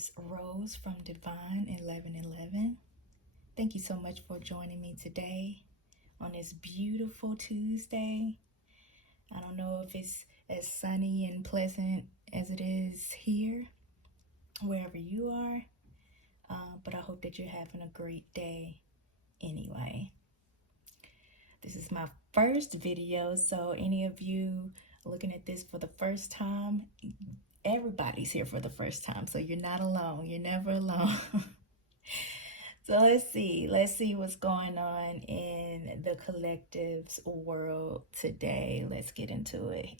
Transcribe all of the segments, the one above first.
is Rose from Divine 1111. Thank you so much for joining me today on this beautiful Tuesday. I don't know if it's as sunny and pleasant as it is here, wherever you are, but I hope that you're having a great day anyway. This is my first video, so any of you looking at this for the first time, everybody's here for the first time, so you're not alone. You're never alone. So let's see what's going on in the collective's world today. Let's get into it.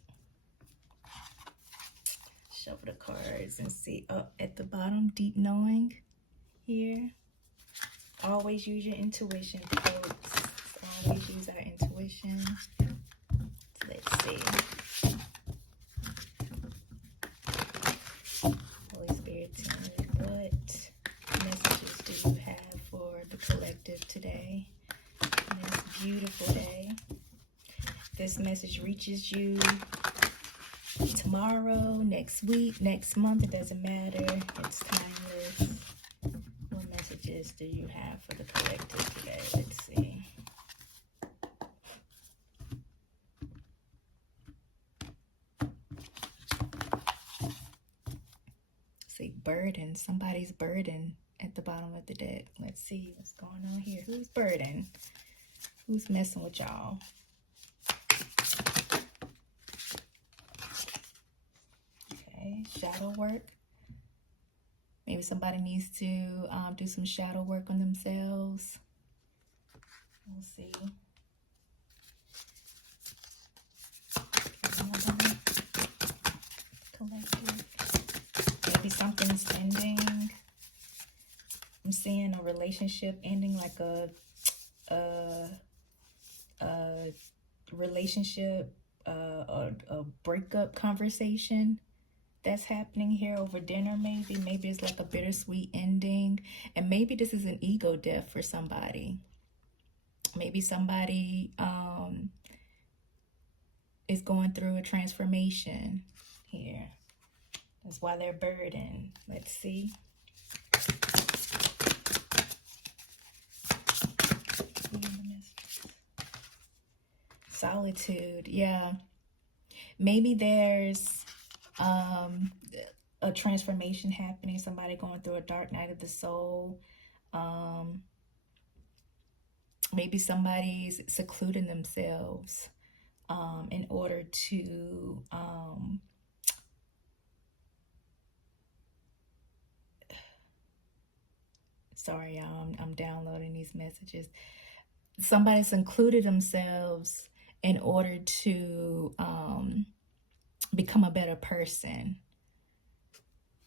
Shuffle the cards and see. Up at the bottom, deep knowing here. Always use your intuition, folks. Always use our intuition. So let's see. Holy Spirit, tell me, what messages do you have for the collective today? On this beautiful day. This message reaches you tomorrow, next week, next month. It doesn't matter. It's timeless. What messages do you have for the collective today? Let's see. See, burden. Somebody's burden at the bottom of the deck. Let's see what's going on here. Who's burden? Who's messing with y'all? Okay, shadow work. Maybe somebody needs to do some shadow work on themselves. We'll see. Collective. Maybe something's ending. I'm seeing a relationship ending, like a relationship, a breakup conversation that's happening here over dinner. Maybe it's like a bittersweet ending, and maybe this is an ego death for somebody. Maybe somebody is going through a transformation here. That's why they're burdened. Let's see. Solitude. Yeah. Maybe there's a transformation happening. Somebody going through a dark night of the soul. Maybe somebody's secluding themselves in order to sorry, y'all, I'm downloading these messages. Somebody's included themselves in order to become a better person.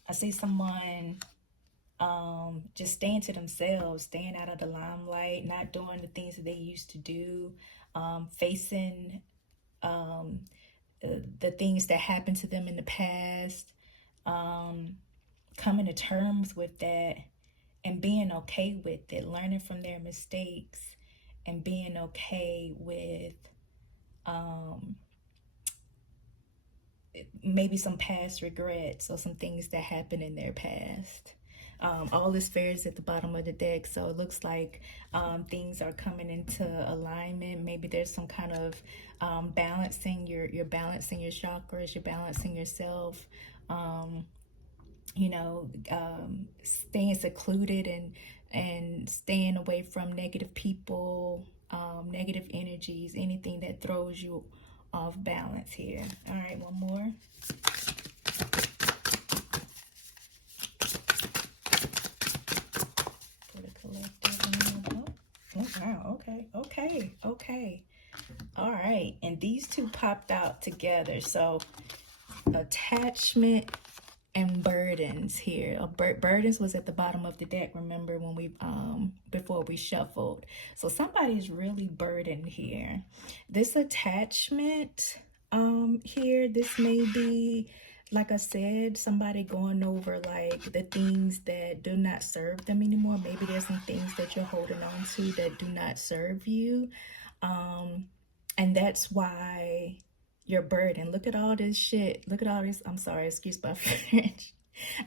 I see someone just staying to themselves, staying out of the limelight, not doing the things that they used to do, facing the things that happened to them in the past, coming to terms with that and being okay with it, learning from their mistakes and being okay with maybe some past regrets or some things that happened in their past. All this fares at the bottom of the deck, so it looks like things are coming into alignment. Maybe there's some kind of balancing. You're balancing your chakras, you're balancing yourself. Staying secluded and staying away from negative people, negative energies, anything that throws you off balance here. All right, one more. For the collective. Oh, wow, okay. All right, and these two popped out together. So attachment and burdens here. Burdens was at the bottom of the deck, remember, when we before we shuffled. So somebody's really burdened here. This attachment here, this may be, like I said, somebody going over like the things that do not serve them anymore. Maybe there's some things that you're holding on to that do not serve you, and that's why you're burdened. Look at all this shit. Look at all this. I'm sorry, excuse my French.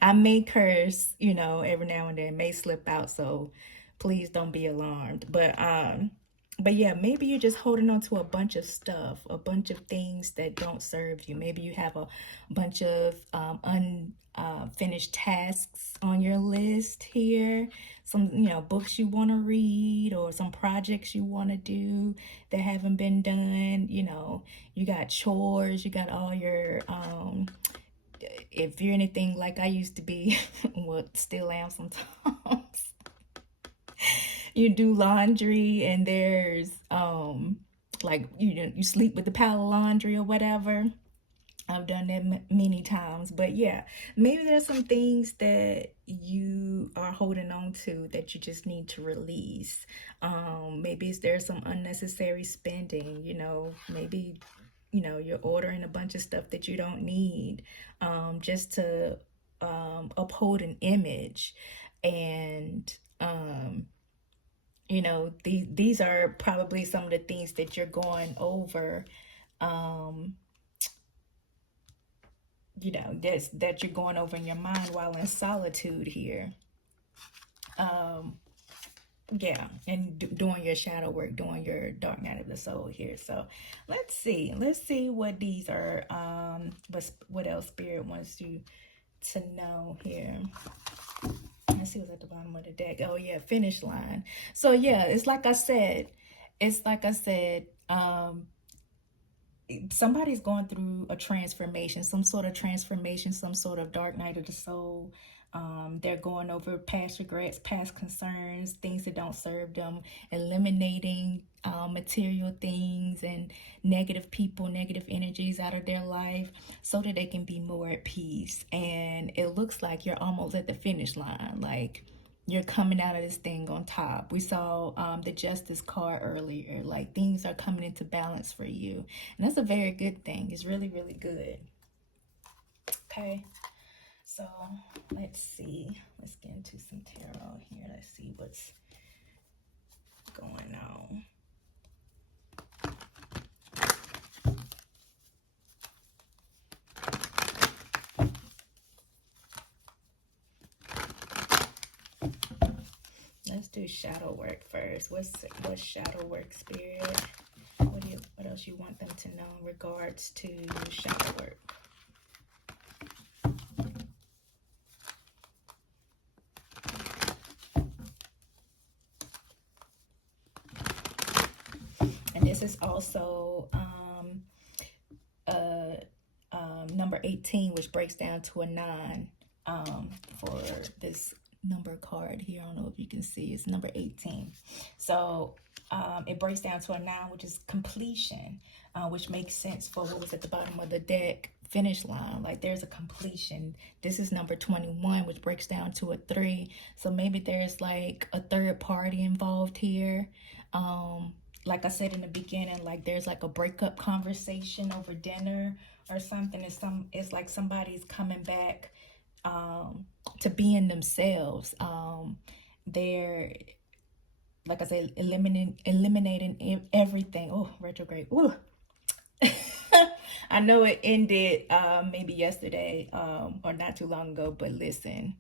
I may curse, you know, every now and then, may slip out, so please don't be alarmed. But yeah, maybe you're just holding on to a bunch of stuff, a bunch of things that don't serve you. Maybe you have a bunch of unfinished tasks on your list here. Some, you know, books you want to read or some projects you want to do that haven't been done. You know, you got chores, you got all your if you're anything like I used to be, well, still am sometimes, you do laundry and there's like you sleep with the pile of laundry or whatever. I've done that many times, but yeah, maybe there's some things that you are holding on to that you just need to release. Maybe there's some unnecessary spending, you know, maybe, you know, you're ordering a bunch of stuff that you don't need, just to uphold an image. And you know, these are probably some of the things that you're going over, um, you know, that you're going over in your mind while in solitude here. Um, yeah, and doing your shadow work, doing your dark night of the soul here. So let's see what these are. What else Spirit wants you to know here. Let's see what's at the bottom of the deck. Oh yeah, finish line. So yeah, it's like I said. It's like I said. Somebody's going through a transformation, some sort of transformation, some sort of dark night of the soul. They're going over past regrets, past concerns, things that don't serve them, eliminating material things and negative people, negative energies out of their life so that they can be more at peace. And it looks like you're almost at the finish line. Like, you're coming out of this thing on top. We saw the Justice card earlier. Like, things are coming into balance for you. And that's a very good thing. It's really, really good. Okay. So, let's see. Let's get into some tarot here. Let's see what's going on. Let's do shadow work first. What's shadow work, Spirit? What else you want them to know in regards to shadow work? And this is also number 18, which breaks down to a 9 for this number card here. I don't know if you can see, it's number 18. So it breaks down to a 9, which is completion, which makes sense for what was at the bottom of the deck, finish line. Like, there's a completion. This is number 21, which breaks down to a 3. So maybe there's like a third party involved here. Like I said in the beginning, like there's like a breakup conversation over dinner or something. It's like somebody's coming back to being themselves. They're, like I said, eliminating everything. Oh, retrograde. Ooh. I know it ended maybe yesterday or not too long ago, but listen,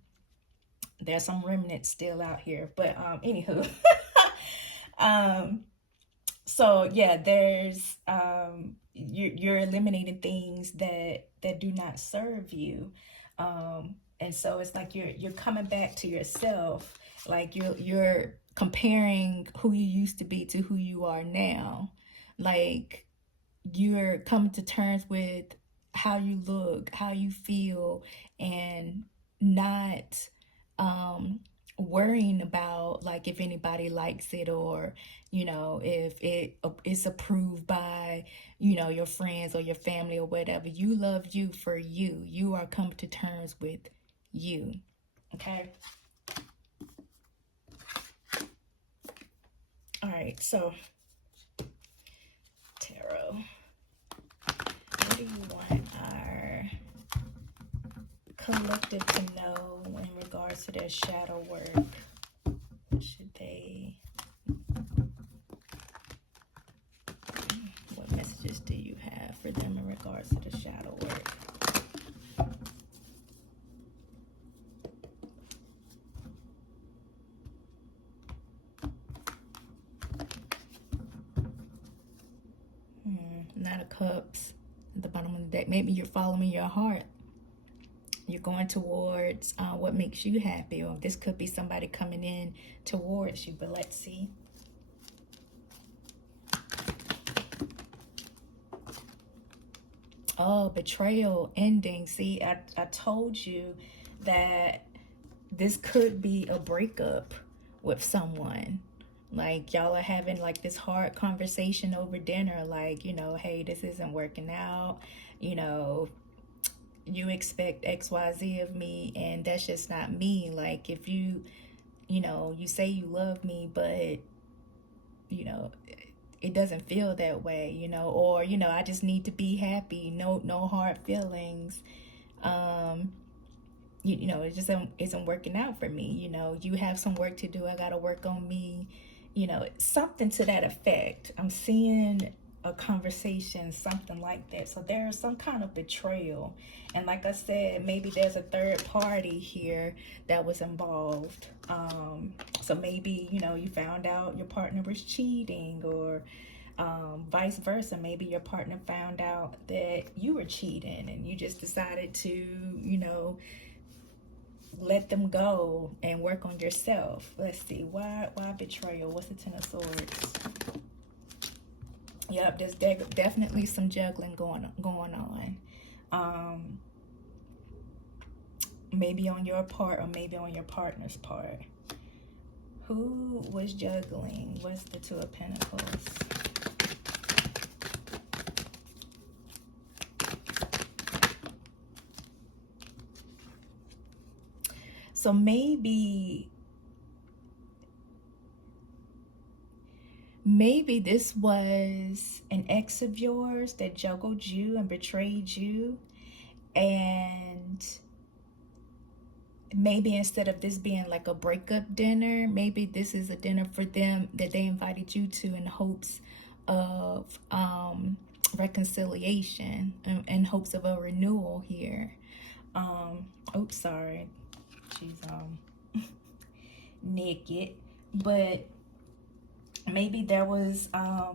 there's some remnants still out here. But anywho, so yeah, there's you're eliminating things that do not serve you, and so it's like you're coming back to yourself. Like, you're comparing who you used to be to who you are now. Like, you're coming to terms with how you look, how you feel, and not worrying about like if anybody likes it, or you know, if it's approved by, you know, your friends or your family or whatever. You love you for you. You are coming to terms with you. Okay. All right, so tarot, what do you want our collective to know in regards to their shadow work? What messages do you have for them in regards to the shadow work? Cups at the bottom of the deck. Maybe you're following your heart. You're going towards what makes you happy, or this could be somebody coming in towards you. But let's see. Oh, betrayal, ending. See, I told you that this could be a breakup with someone. Like, y'all are having like this hard conversation over dinner. Like, you know, hey, this isn't working out. You know, you expect XYZ of me, and that's just not me. Like, if you know, you say you love me, but, you know, it doesn't feel that way, you know, or, you know, I just need to be happy. No hard feelings. You know, it just isn't working out for me. You know, you have some work to do. I got to work on me. You know, something to that effect. I'm seeing a conversation, something like that. So there's some kind of betrayal. And like I said, maybe there's a third party here that was involved. So maybe, you know, you found out your partner was cheating, or vice versa. Maybe your partner found out that you were cheating and you just decided to, you know, let them go and work on yourself. Let's see, why betrayal? What's the Ten of Swords? Yep, there's definitely some juggling going on. Maybe on your part, or maybe on your partner's part. Who was juggling? What's the Two of Pentacles? So maybe this was an ex of yours that juggled you and betrayed you. And maybe instead of this being like a breakup dinner, maybe this is a dinner for them that they invited you to in hopes of reconciliation, in hopes of a renewal here. Oops, sorry. She's naked. But maybe there was a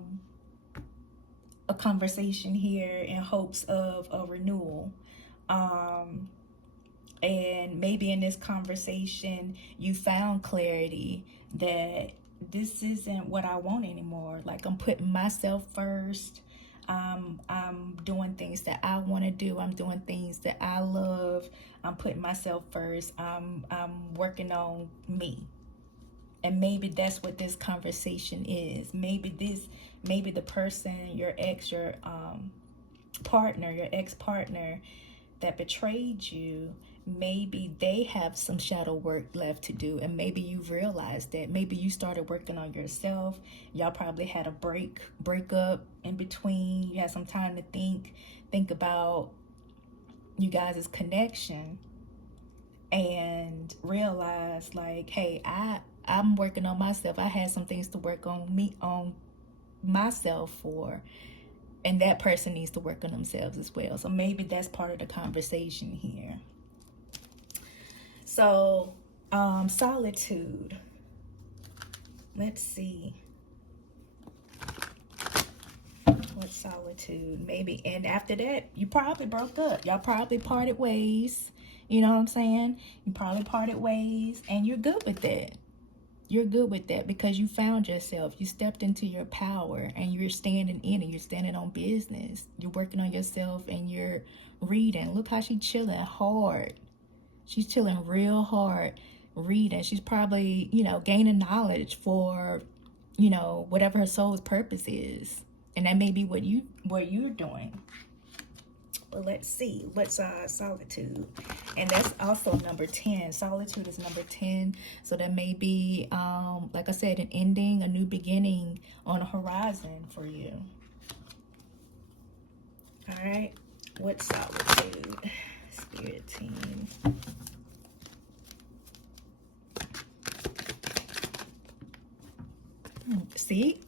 conversation here in hopes of a renewal. And maybe in this conversation you found clarity that this isn't what I want anymore. Like, I'm putting myself first. I'm doing things that I want to do. I'm doing things that I love. I'm putting myself first. I'm working on me. And maybe that's what this conversation is. Maybe the person, your ex, your partner, your ex-partner that betrayed you, maybe they have some shadow work left to do, and maybe you've realized that. Maybe you started working on yourself. Y'all probably had a breakup in between. You had some time to think about you guys' connection, and realize like, hey, I'm working on myself. I had some things to work on myself for, and that person needs to work on themselves as well. So maybe that's part of the conversation here. So solitude. Let's see. What's solitude? Maybe, and after that, you probably broke up. Y'all probably parted ways. You know what I'm saying? You probably parted ways, and you're good with that. You're good with that because you found yourself. You stepped into your power, and you're standing in it. You're standing on business. You're working on yourself, and you're reading. Look how she's chilling hard. She's chilling real hard, reading. She's probably, you know, gaining knowledge for, you know, whatever her soul's purpose is. And that may be what you're doing. But let's see, what's solitude? And that's also number 10. Solitude is number 10. So that may be, like I said, an ending, a new beginning on the horizon for you. All right, what's solitude? Spirit team. See?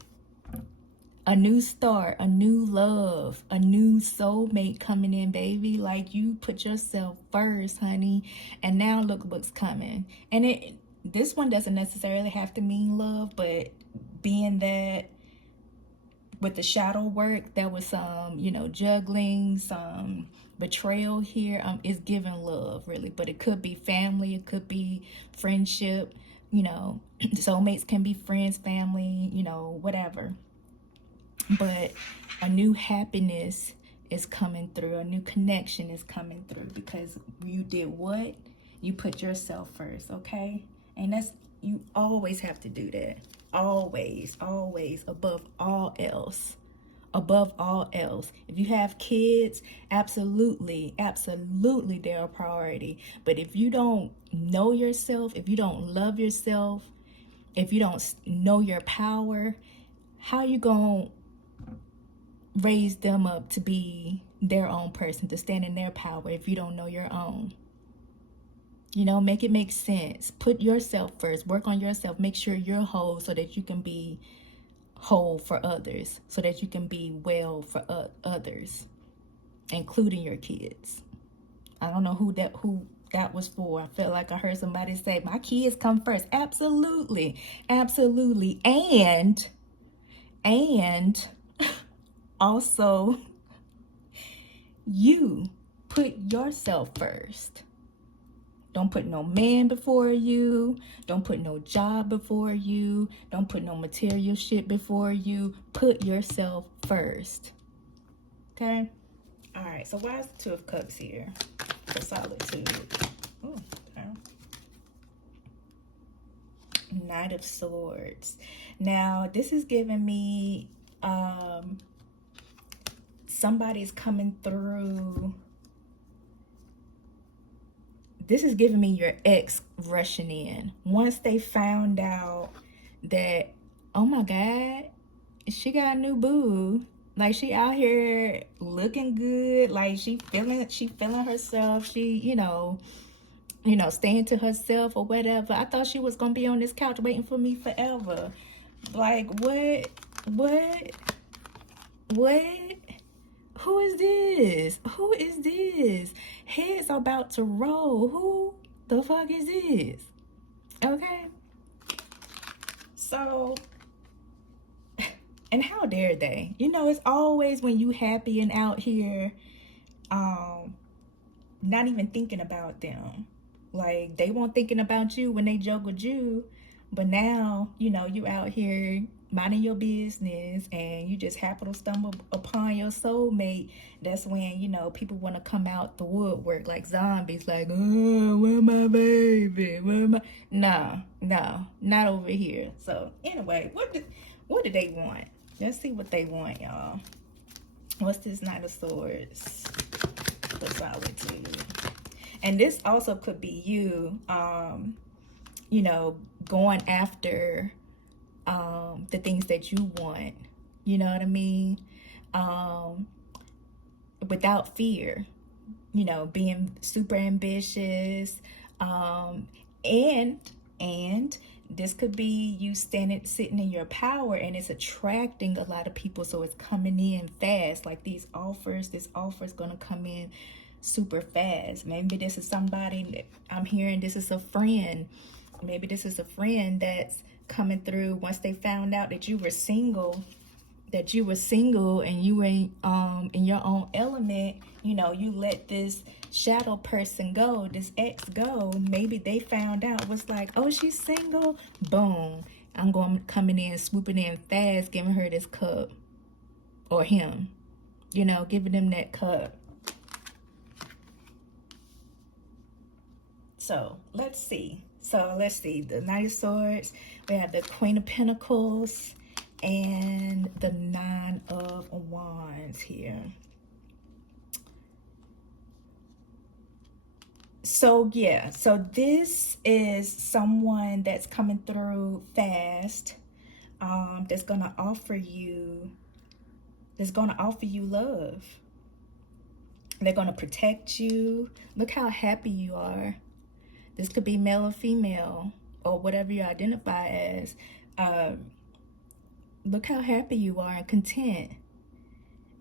A new start, a new love, a new soulmate coming in, baby. Like, you put yourself first, honey. And now look what's coming. And this one doesn't necessarily have to mean love, but being that with the shadow work, there was some, you know, juggling, some betrayal here. It's giving love, really, but it could be family, it could be friendship, you know. Soulmates can be friends, family, you know, whatever. But a new happiness is coming through, a new connection is coming through, because you did what? You put yourself first, okay? And that's, you always have to do that. Always, always, above all else. Above all else. If you have kids, absolutely, absolutely they're a priority. But if you don't know yourself, if you don't love yourself, if you don't know your power, how you gonna raise them up to be their own person, to stand in their power, if you don't know your own? You know, make it make sense. Put yourself first. Work on yourself. Make sure you're whole so that you can be whole for others, so that you can be well for others, including your kids. I don't know who that was for. I felt like I heard somebody say, my kids come first. Absolutely. Absolutely. And also, you put yourself first. Don't put no man before you. Don't put no job before you. Don't put no material shit before you. Put yourself first. Okay? All right, so why is the Two of Cups here for solitude? Ooh, okay. Knight of Swords. Now, this is giving me somebody's coming through. This is giving me your ex rushing in. Once they found out that, oh my God, she got a new boo. Like, she out here looking good. Like, she feeling herself. She, you know, staying to herself or whatever. I thought she was gonna be on this couch waiting for me forever. Like, what? Who is this? Who is this? Heads are about to roll. Who the fuck is this? Okay. So, and how dare they? You know, it's always when you happy and out here, not even thinking about them. Like, they weren't thinking about you when they juggled you, but now, you know, you out here minding your business and you just happen to stumble upon your soulmate. That's when, you know, people want to come out the woodwork like zombies, like, oh, where my baby? Where my... No, not over here. So anyway, what do they want? Let's see what they want, y'all. What's this Knight of Swords for solitude? And this also could be you, you know, going after the things that you want, you know what I mean? Without fear, you know, being super ambitious, and this could be you sitting in your power, and it's attracting a lot of people, so it's coming in fast. Like, this offer's gonna come in super fast. Maybe this is somebody that I'm hearing, this is a friend. Maybe this is a friend that's coming through once they found out that you were single, and you were in your own element. You know, you let this shadow person go, this ex go. Maybe they found out, was like, oh, she's single. Boom. I'm coming in, swooping in fast, giving her this cup, or him, you know, giving them that cup. So let's see. The Knight of Swords. We have the Queen of Pentacles and the Nine of Wands here. So yeah, so this is someone that's coming through fast, that's gonna offer you love. They're gonna protect you. Look how happy you are. This could be male or female, or whatever you identify as. Look how happy you are and content.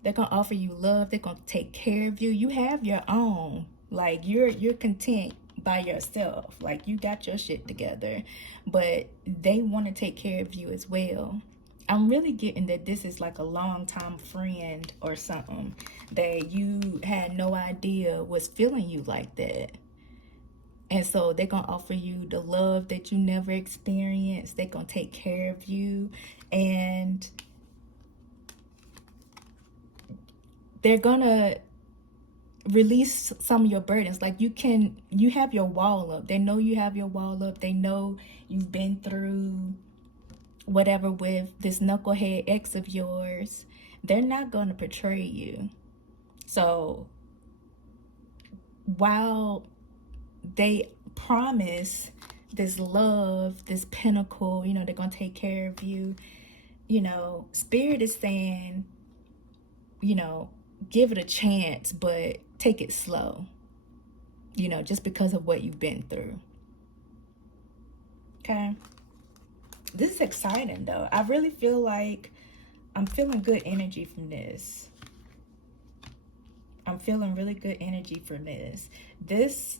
They're gonna offer you love. They're gonna take care of you. You have your own. Like, you're content by yourself. Like, you got your shit together. But they want to take care of you as well. I'm really getting that this is like a long time friend or something that you had no idea was feeling you like that. And so they're going to offer you the love that you never experienced. They're going to take care of you. And they're going to release some of your burdens. Like you have your wall up. They know you have your wall up. They know you've been through whatever with this knucklehead ex of yours. They're not going to betray you. So while they promise this love, this pinnacle, they're going to take care of you, Spirit is saying, give it a chance, but take it slow, just because of what you've been through. Okay. This is exciting though. I really feel like I'm feeling good energy from this. I'm feeling really good energy from this. This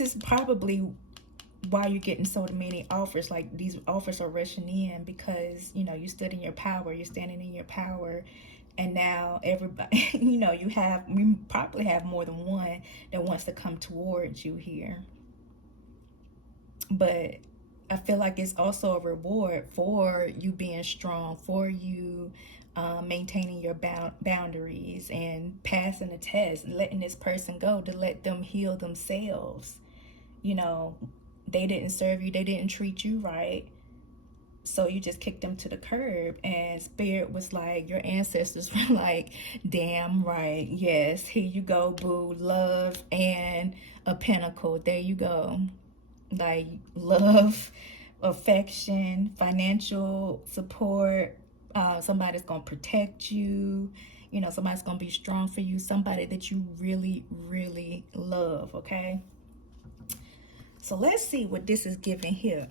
is probably why you're getting so many offers. Like, these offers are rushing in because, you stood in your power, you're standing in your power. And now everybody, you probably have more than one that wants to come towards you here. But I feel like it's also a reward for you being strong, for you maintaining your boundaries and passing the test and letting this person go to let them heal themselves. They didn't serve you, they didn't treat you right. So you just kicked them to the curb, and Spirit was like, your ancestors were like, damn right, yes, here you go, boo, love and a pinnacle. There you go. Like, love, affection, financial support. Somebody's gonna protect you. Somebody's gonna be strong for you. Somebody that you really, really love. Okay. So let's see what this is giving here.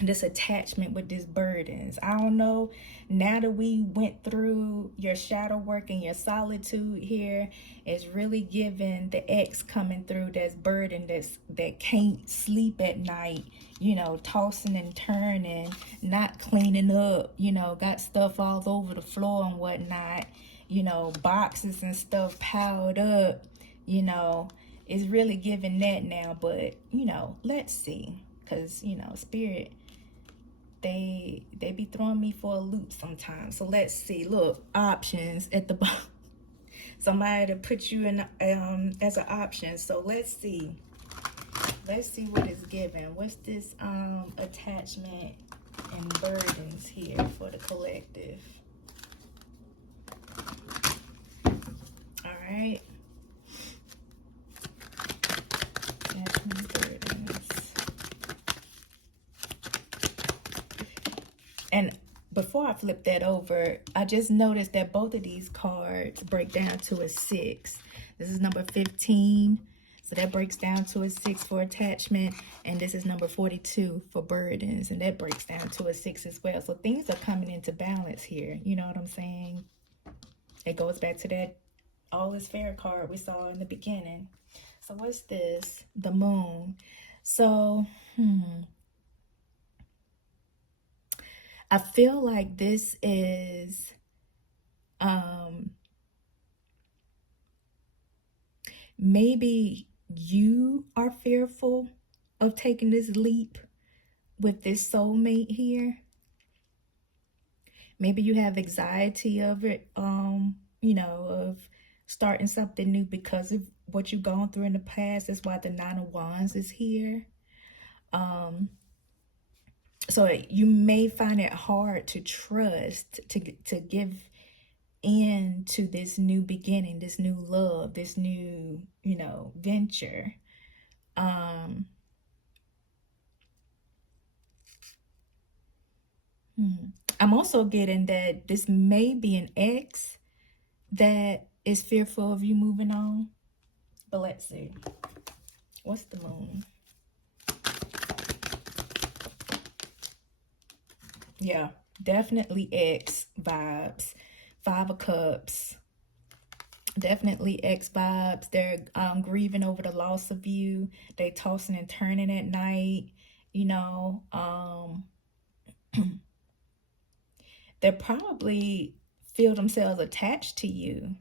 This attachment with these burdens. I don't know. Now that we went through your shadow work and your solitude here, is really giving the ex coming through that's burdened, that can't sleep at night, tossing and turning, not cleaning up, got stuff all over the floor and whatnot, boxes and stuff piled up, is really giving that now. But let's see, because Spirit, they be throwing me for a loop sometimes. So let's see. Look, options at the bottom. Somebody to put you in as an option. So let's see. Let's see what it's given. What's this attachment and burdens here for the collective? All right. Attachment burdens. And before I flip that over, I just noticed that both of these cards break down to a 6. This is number 15. So that breaks down to a 6 for attachment. And this is number 42 for burdens. And that breaks down to a 6 as well. So things are coming into balance here. You know what I'm saying? It goes back to that all is fair card we saw in the beginning. So what's this? The moon. So, I feel like this is maybe you are fearful of taking this leap with this soulmate here. Maybe you have anxiety of it, of starting something new because of what you've gone through in the past. That's why the 9 of Wands is here. So you may find it hard to trust, to give in to this new beginning, this new love, this new, venture. I'm also getting that this may be an ex that is fearful of you moving on. But let's see. What's the moon? Yeah, definitely ex vibes. 5 of Cups. Definitely ex vibes. They're grieving over the loss of you. They tossing and turning at night. they probably feel themselves attached to you.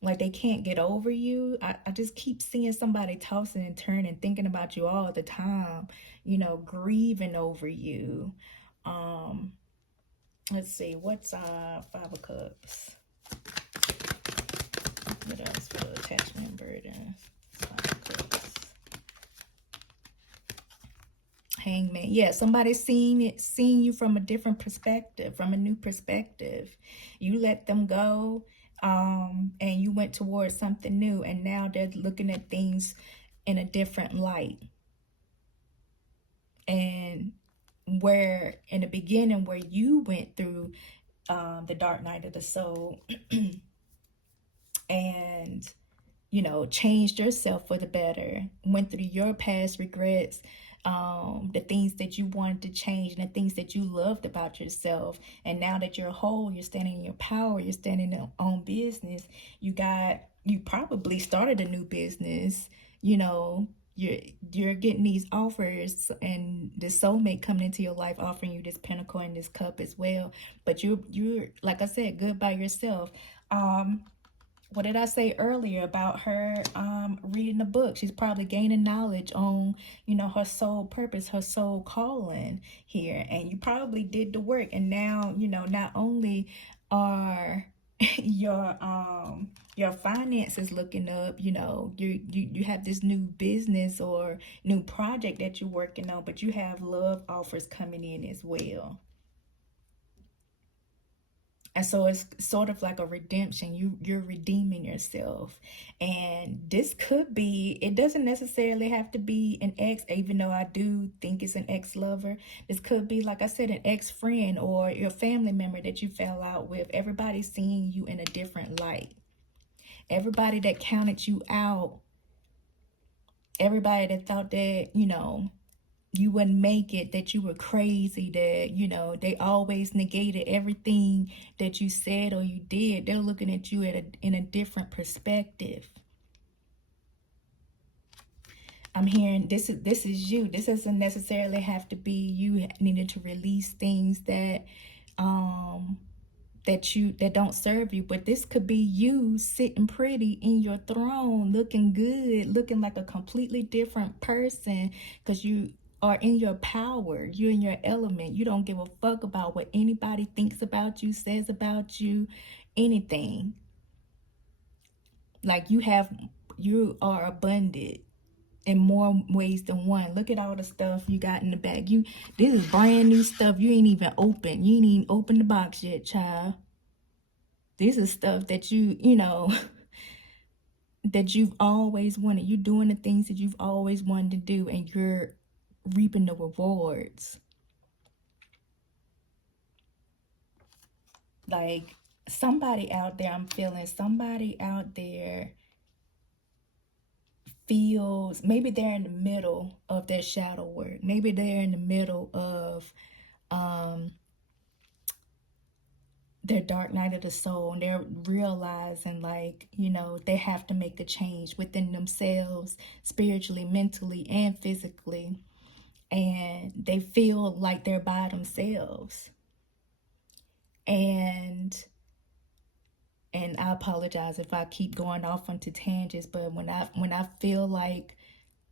Like they can't get over you. I just keep seeing somebody tossing and turning, thinking about you all the time, grieving over you. Um, let's see, what's Five of Cups? What else for the attachment burden? Five of Cups. Hangman. Yeah, somebody's seeing you from a different perspective, from a new perspective. You let them go, and you went towards something new, and now they're looking at things in a different light. And where in the beginning, where you went through the dark night of the soul, and changed yourself for the better, went through your past regrets, the things that you wanted to change and the things that you loved about yourself. And now that you're whole, you're standing in your power, you're standing in your own business. You probably started a new business, you're getting these offers, and the soulmate coming into your life offering you this pinnacle and this cup as well. But you're like I said, good by yourself. What did I say earlier about her reading a book? She's probably gaining knowledge on, her soul purpose, her soul calling here. And you probably did the work. And now, not only are your finances looking up, you have this new business or new project that you're working on, but you have love offers coming in as well. And so it's sort of like a redemption. You're redeeming yourself. And this could be, it doesn't necessarily have to be an ex, even though I do think it's an ex-lover. This could be, like I said, an ex-friend or your family member that you fell out with. Everybody's seeing you in a different light. Everybody that counted you out, everybody that thought that, you wouldn't make it, that you were crazy, that they always negated everything that you said or you did. They're looking at you in a different perspective. I'm hearing this is you. This doesn't necessarily have to be you needing to release things that that don't serve you, but this could be you sitting pretty in your throne, looking good, looking like a completely different person, because you are in your power, you're in your element. You don't give a fuck about what anybody thinks about you, says about you, anything. Like you are abundant in more ways than one. Look at all the stuff you got in the bag. This is brand new stuff. You ain't even opened the box yet, child. This is stuff that that you've always wanted. You're doing the things that you've always wanted to do, and you're reaping the rewards. Like somebody out there, I'm feeling somebody out there feels, maybe they're in the middle of their shadow work. Maybe they're in the middle of their dark night of the soul, and they're realizing, like, they have to make a change within themselves, spiritually, mentally, and physically. And they feel like they're by themselves. And I apologize if I keep going off onto tangents, but when I feel like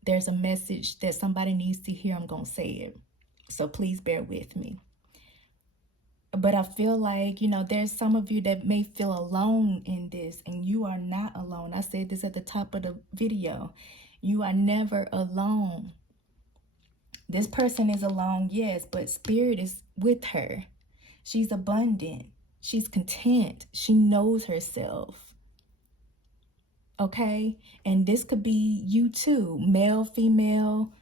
there's a message that somebody needs to hear, I'm gonna say it. So please bear with me. But I feel like, there's some of you that may feel alone in this, and you are not alone. I said this at the top of the video. You are never alone. This person is alone, yes, but spirit is with her. She's abundant. She's content. She knows herself. Okay? And this could be you too, male, female,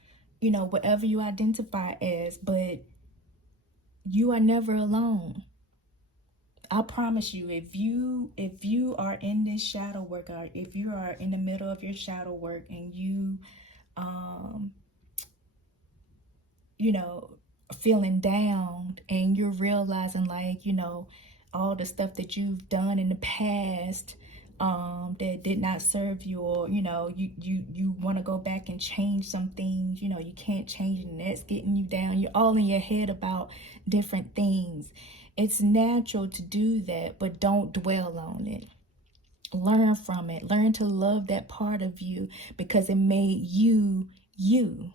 whatever you identify as, but you are never alone. I promise you, if you are in this shadow work, or if you are in the middle of your shadow work, and you feeling down, and you're realizing, like, all the stuff that you've done in the past, that did not serve you, or you want to go back and change some things, you can't change it, and that's getting you down. You're all in your head about different things. It's natural to do that, but don't dwell on it. Learn from it. Learn to love that part of you, because it made you you.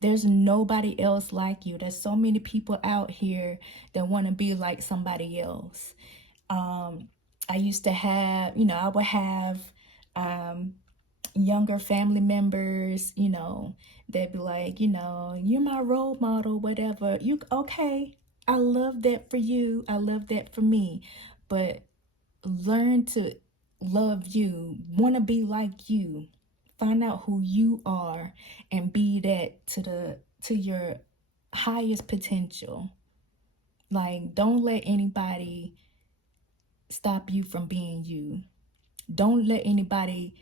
There's nobody else like you. There's so many people out here that want to be like somebody else. I used to have, I would have younger family members, they'd be like, you're my role model, whatever. You okay? I love that for you. I love that for me. But learn to love you, want to be like you. Find out who you are and be that to your highest potential. Like, don't let anybody stop you from being you. Don't let anybody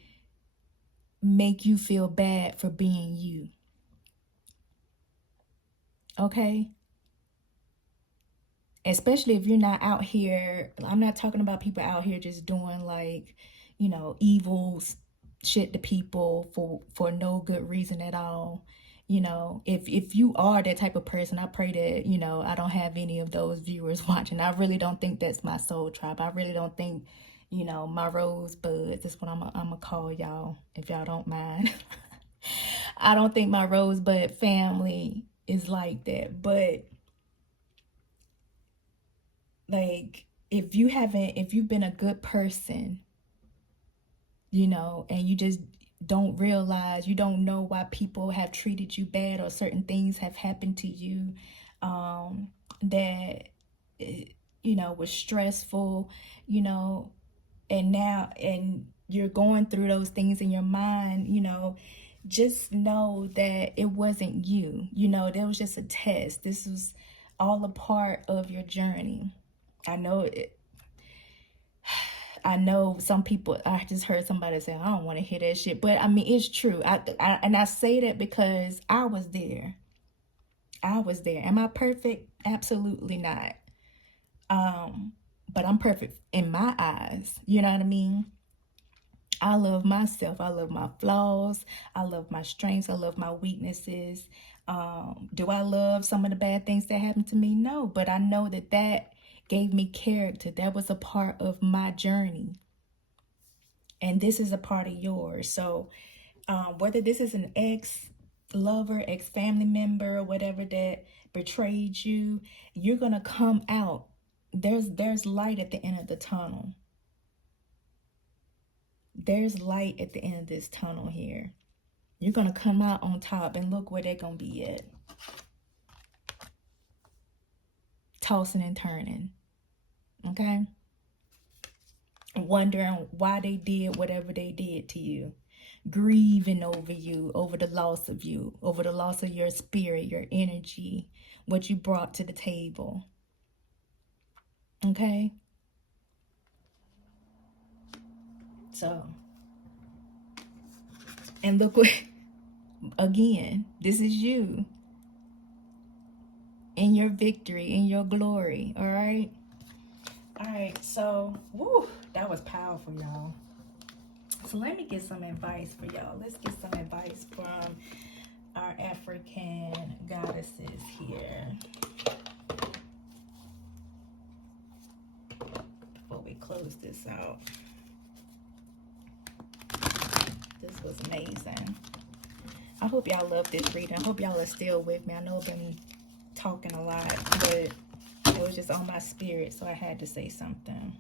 make you feel bad for being you. Okay? Especially if you're not out here. I'm not talking about people out here just doing like, evil shit to people for no good reason at all. If you are that type of person, I pray that, I don't have any of those viewers watching. I really don't think that's my soul tribe. I really don't think, my rosebuds, that's what I'm gonna call y'all, if y'all don't mind. I don't think my rosebud family is like that. But like, if you've been a good person, and you just don't realize, you don't know why people have treated you bad, or certain things have happened to you that was stressful, and you're going through those things in your mind, just know that it wasn't you. There was just a test. This was all a part of your journey. I know some people, I just heard somebody say, I don't want to hear that shit. But I mean, it's true. I say that because I was there. Am I perfect? Absolutely not. But I'm perfect in my eyes. You know what I mean? I love myself. I love my flaws. I love my strengths. I love my weaknesses. Do I love some of the bad things that happened to me? No, but I know that gave me character. That was a part of my journey. And this is a part of yours. So whether this is an ex-lover, ex-family member, whatever that betrayed you, you're going to come out. There's light at the end of the tunnel. There's light at the end of this tunnel here. You're going to come out on top, and look where they're going to be at. Tossing and turning. Okay? Wondering why they did whatever they did to you. Grieving over you, over the loss of you, over the loss of your spirit, your energy, what you brought to the table. Okay? So, and look what, again, this is you. In your victory, in your glory, all right? All right, so, woo, that was powerful, y'all. So let me get some advice for y'all. Let's get some advice from our African goddesses here. Before we close this out. This was amazing. I hope y'all love this reading. I hope y'all are still with me. I know I've been talking a lot, but it was just on my spirit, so I had to say something.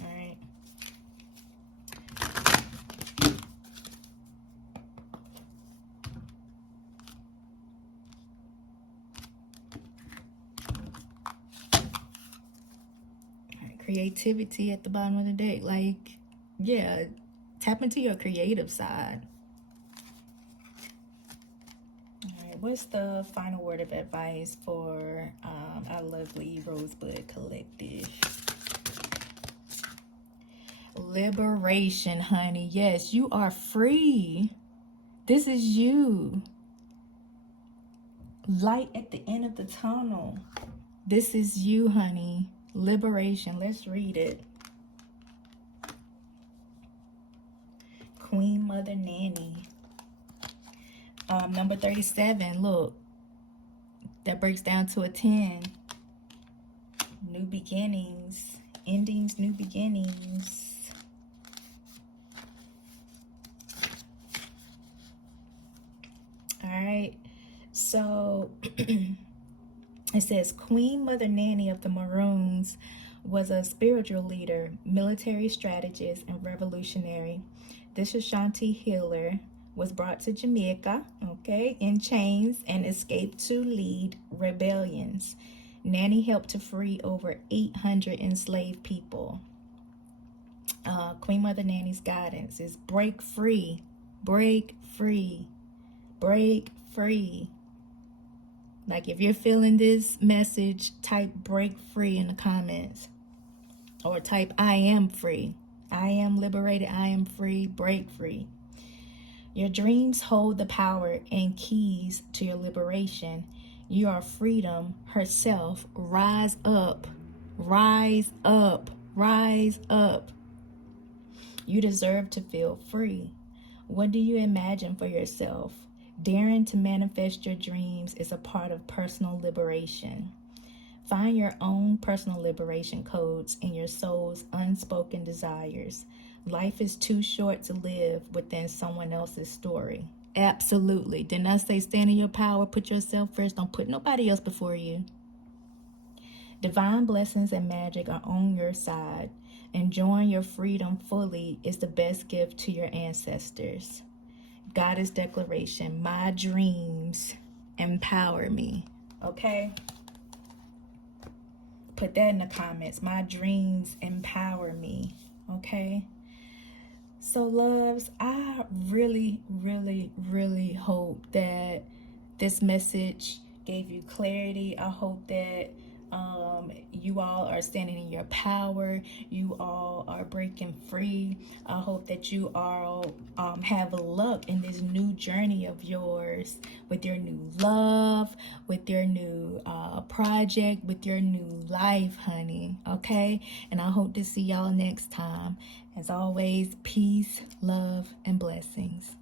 All right. Creativity at the bottom of the deck. Like, yeah, tap into your creative side. All right, what's the final word of advice for our lovely Rosebud Collective? Liberation, honey. Yes, you are free. This is you. Light at the end of the tunnel. This is you, honey. Liberation. Let's read it. Queen Mother Nanny. Number 37, look, that breaks down to a 10. New beginnings, endings, new beginnings. All right, so it says Queen Mother Nanny of the Maroons was a spiritual leader, military strategist, and revolutionary. This Ashanti healer was brought to Jamaica, okay, in chains and escaped to lead rebellions. Nanny helped to free over 800 enslaved people. Queen Mother Nanny's guidance is break free, break free, break free. Like if you're feeling this message, type break free in the comments. Or type I am free. I am liberated. I am free. Break free. Your dreams hold the power and keys to your liberation. You are freedom herself. Rise up. Rise up. Rise up. You deserve to feel free. What do you imagine for yourself? Daring to manifest your dreams is a part of personal liberation. Find your own personal liberation codes in your soul's unspoken desires. Life is too short to live within someone else's story. Absolutely. Didn't I say stand in your power, put yourself first, don't put nobody else before you. Divine blessings and magic are on your side. Enjoying your freedom fully is the best gift to your ancestors. Goddess declaration, my dreams empower me. Okay? Put that in the comments. My dreams empower me. Okay? So, loves, I really, really, really hope that this message gave you clarity. I hope that you all are standing in your power. You all are breaking free. I hope that you all have luck in this new journey of yours, with your new love, with your new project, with your new life, honey. Okay? And I hope to see y'all next time. As always, peace, love, and blessings.